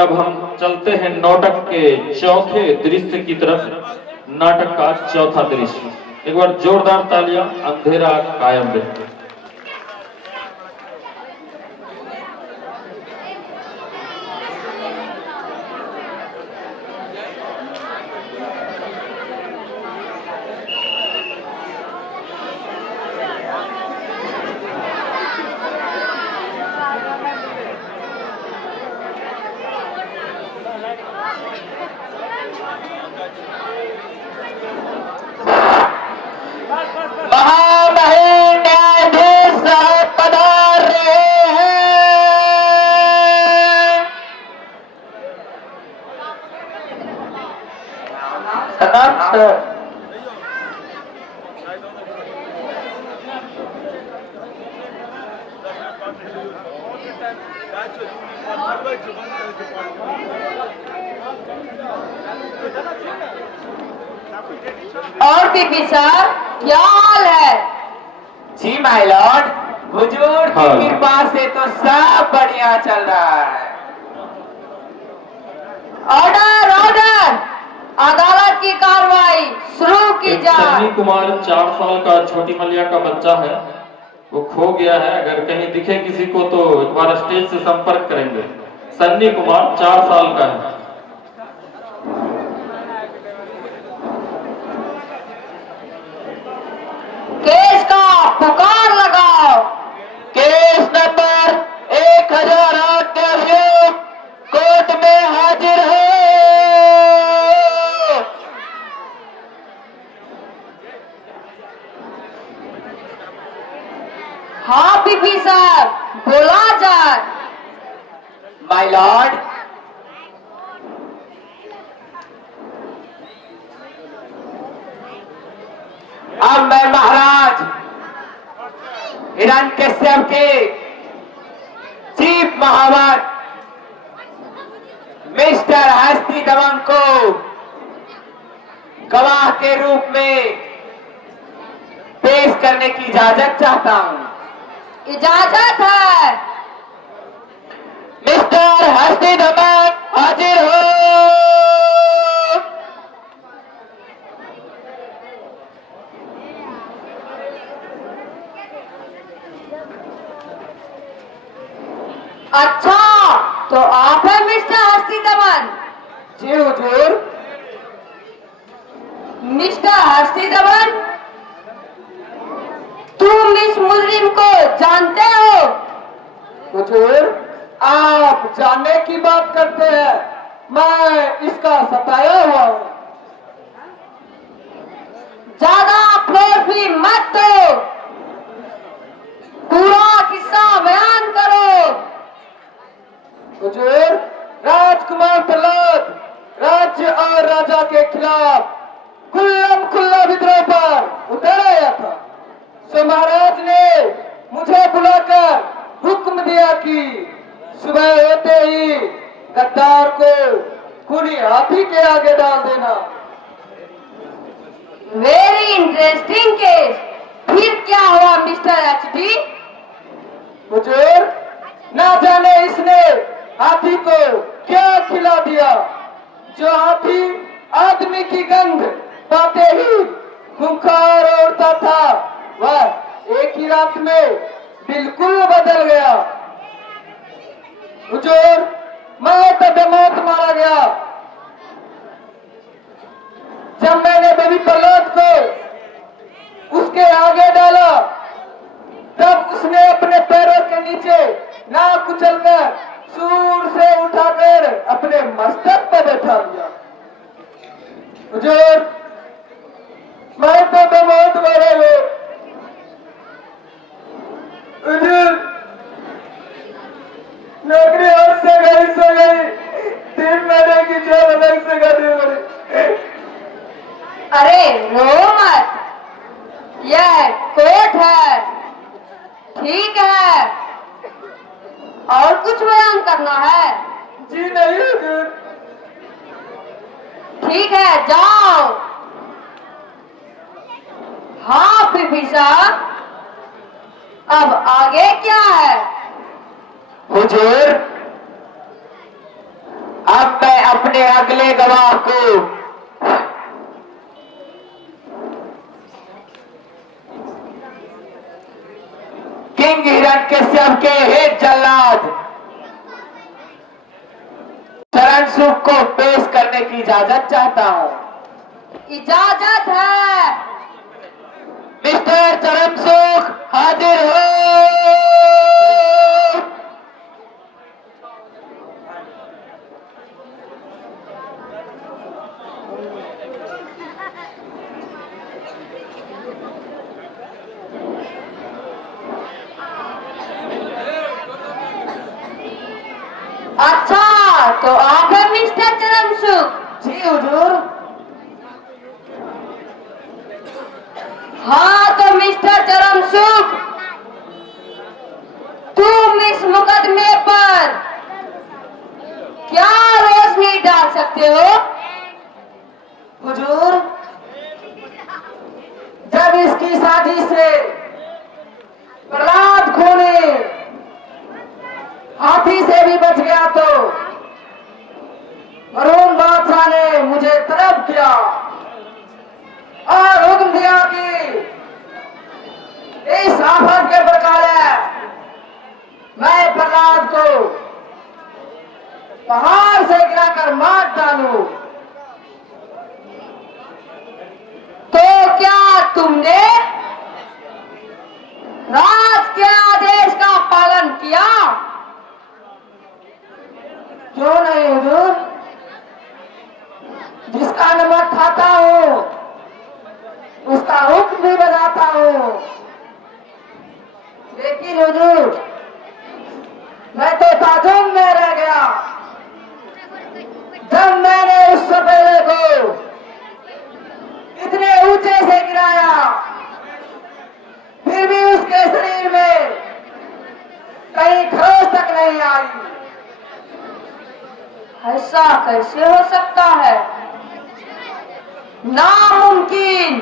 अब हम चलते हैं नाटक के चौथे दृश्य की तरफ। नाटक का चौथा दृश्य, एक बार जोरदार तालियां। अंधेरा कायम रहे। और बीबी साहब क्या हाल है? जी माय लॉर्ड, हुजूर की कृपा से तो सब बढ़िया चल रहा है। ऑर्डर ऑर्डर, अदालत की कार्रवाई शुरू की जाए। सन्नी कुमार 4 साल का छोटी मलिया का बच्चा है, वो खो गया है। अगर कहीं दिखे किसी को तो एक बार स्टेज से संपर्क करेंगे। सन्नी कुमार 4 साल का है। केस का पुकार लगाओ। केस नंबर 1008 के अभियुक्त कोर्ट में हाजिर है। हाँ बीबी साहब, बोला जाए। माय लॉर्ड, अब मैं महाराज हिरण्यकश्यप के चीफ महावत मिस्टर हस्ती दमन को गवाह के रूप में पेश करने की इजाजत चाहता हूं। इजाजत है। मिस्टर हस्ती दमन हाजिर हो। अच्छा, तो आप है मिस्टर हस्ती दमन? जी हुजूर। मिस्टर हस्ती दमन, तुम इस मुजरिम को जानते हो? हुजूर, आप जानने की बात करते हैं, मैं इसका सताया हुआ हूँ। ज्यादा प्रेस मत दो, पूरा किस्सा बयान करो। हुजूर, राजकुमार प्रहलाद राज्य और राजा के खिलाफ खुल्ला विद्रोह पर उतर आया था। सो महाराज ने मुझे बुलाकर हुक्म दिया कि सुबह होते ही गद्दार को खूनी हाथी के आगे डाल देना। Very interesting case. फिर क्या हुआ मिस्टर एचडी? हुजूर, ना जाने इसने हाथी को क्या खिला दिया, जो हाथी आदमी की गंध पाते ही खूंखार उड़ता था, वह एक ही रात में बिल्कुल बदल गया। हुजूर, मैं तो बेमौत मारा गया। जब मैंने बेबी प्रहलाद को उसके आगे डाला, तब उसने अपने पैरों के नीचे नाक कुचलकर सूर से उठाकर अपने मस्तक पर बैठा दिया। हुजूर, मैं तो बेमौत मरा हूं। हुजूर, नौकरी और से गई 3 महीने की जेल अलग से करनी पड़ी। अरे रो मत, यह कोर्ट है। ठीक है, और कुछ बयान करना है? जी नहीं हुजूर। ठीक है, जाओ। हाँ बीबी साहब, अब आगे क्या है? हुजूर, अपने अगले गवाह को किंग हिरण्यकश्यप के हेड जल्लाद चरणसुख को पेश करने की इजाजत चाहता हूं। इजाजत है। मिस्टर चरणसुख हाजिर हो। अच्छा, तो आप है मिस्टर चरणसुख? जी हुजूर। हाँ, तो मिस्टर चरणसुख, तुम इस मुकदमे पर क्या रोशनी डाल सकते हो? हुजूर, जब इसकी साजिश से प्रहलाद खोने हाथी से भी बच गया तो मरहूम बादशाह ने मुझे तलब किया और हुक्म दिया कि इस आफत के प्रकार मैं प्रहलाद को पहाड़ से गिराकर मार डालूं। तो क्या तुमने राज के आदेश का पालन किया? क्यों नहीं हुजूर, जिसका नमक खाता हूं उसका हुक्म भी बजाता हूं। लेकिन हुजूर, मैं तो ताजुब में रह गया जब मैंने उस सपेरे को इतने ऊंचे से गिराया, फिर भी उसके शरीर में कहीं खरोच तक नहीं आई। ऐसा कैसे हो सकता है? नामुमकिन।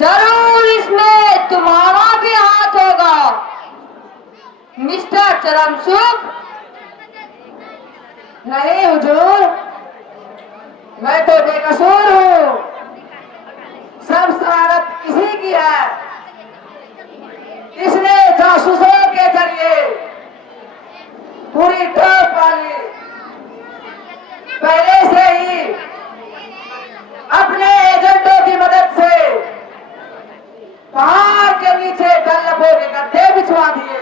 जरूर इसमें तुम्हारा भी हाथ होगा मिस्टर चरणसुख। नहीं हुजूर, मैं तो बेकसूर हूँ। सब शरारत इसी की है। इसने जासूसों के जरिए पूरी टोप वाली पहले से ही अपने एजेंटों की मदद से पहाड़ के नीचे डल्लबों के गड्ढे बिछवा दिए।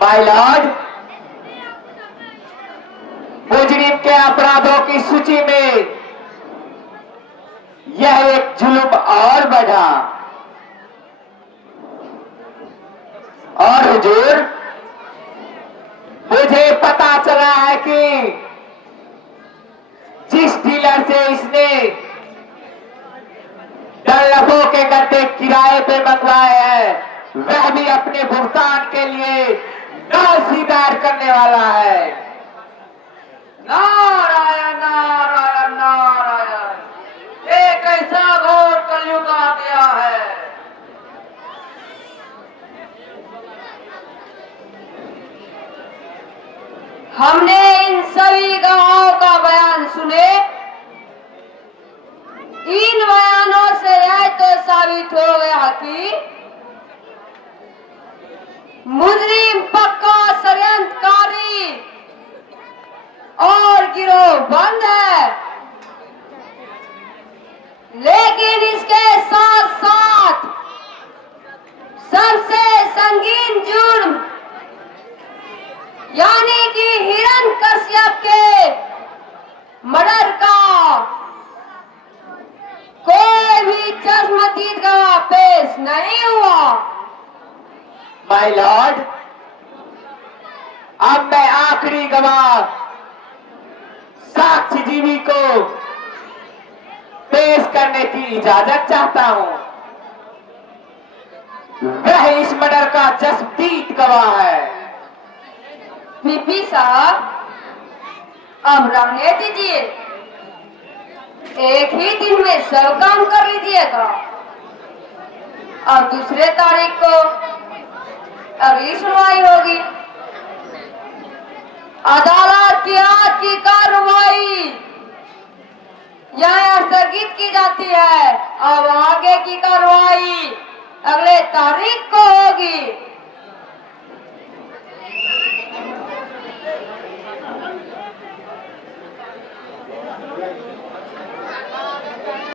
माय लॉर्ड, मुजरिम के अपराधों की सूची में यह एक जुल्म और बढ़ा। और हुजूर, मुझे पता चला है कि जिस डीलर से इसने डल्लफों के गड्ढे किराए पे मंगवाए हैं वह भी अपने भुगतान के लिए नाव स्वीकार करने वाला है। नारायण नारायण नारायण, ये कैसा घोर कलयुग आ गया है। हमने इन सभी गवाहों का बयान सुने। इन बयानों से यह तो साबित हो गया कि मुजरिम पक्का षड्यंत्रकारी और गिरोहबंद है। लेकिन इसके साथ साथ सबसे संगीन जुर्म यानी कि हिरण्यकश्यप के मर्डर का कोई भी चश्मदीद गवाह पेश नहीं हुआ। माय लॉर्ड, अब मैं आखिरी गवाह साक्षीजीवी को पेश करने की इजाजत चाहता हूं। वह इस मर्डर का चश्मदीद गवाह है। पीपी साहब, अब रहने दीजिए। एक ही दिन में सब काम कर लीजिएगा और दूसरे तारीख को अगली सुनवाई होगी। अदालत की आज की कार्रवाई यहाँ स्थगित की जाती है। अब आगे की कार्रवाई अगले तारीख को होगी।